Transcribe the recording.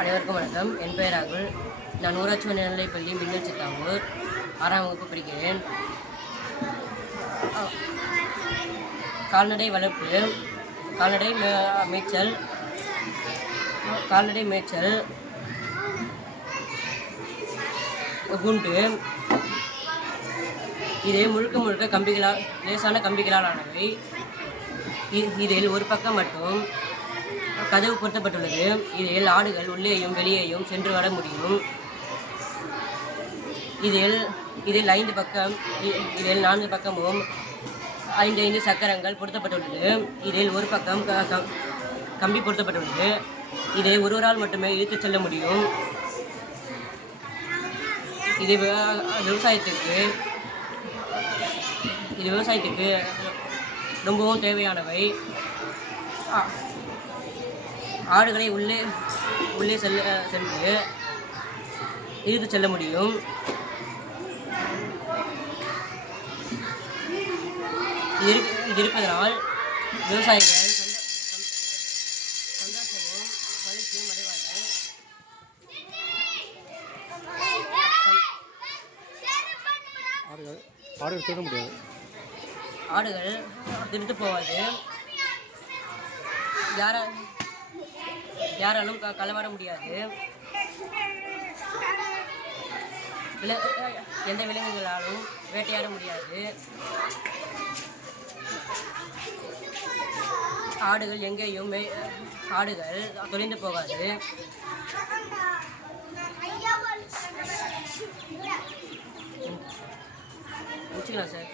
அனைவருக்கும் வணக்கம். என் பெயர் ராகுல். நான் ஊராட்சி மேல்நிலைப்பள்ளி மின்னல் சித்தாங்கூர் 6ஆம் வகுப்பு படிக்கிறேன். கால்நடை வளர்ப்பு, கால்நடை மேய்ச்சல், குண்டு இது முழுக்க கம்பிகளால், லேசான கம்பிகளால் ஆனவை. இதில் ஒரு பக்கம் மட்டும் கதவு பொருத்தப்பட்டுள்ளது. இதில் ஆடுகள் உள்ளேயும் வெளியேயும் சென்று வர முடியும். இதில் 4 பக்கமும் 5 சக்கரங்கள் பொருத்தப்பட்டுள்ளது. இதில் ஒரு பக்கம் கம்பி பொருத்தப்பட்டுள்ளது. இதை ஒருவரால் மட்டுமே இழுத்துச் செல்ல முடியும். இது விவசாயத்துக்கு ரொம்பவும் தேவையானவை. ஆடுகளை உள்ளே சென்று இழுத்து செல்ல முடியும். இது இருப்பதனால் விவசாயிகள் சந்தோஷமும் மகிழ்ச்சியும் அடைவார்கள். ஆடுகள் திருட முடியாது. ஆடுகள் திருட்டு போவாது. யாராலும் களவாட முடியாது. எந்த விலங்குகளாலும் வேட்டையாட முடியாது. ஆடுகள் எங்கேயும் தொலைந்து போகாது. முடிச்சுக்கலாம் சார்.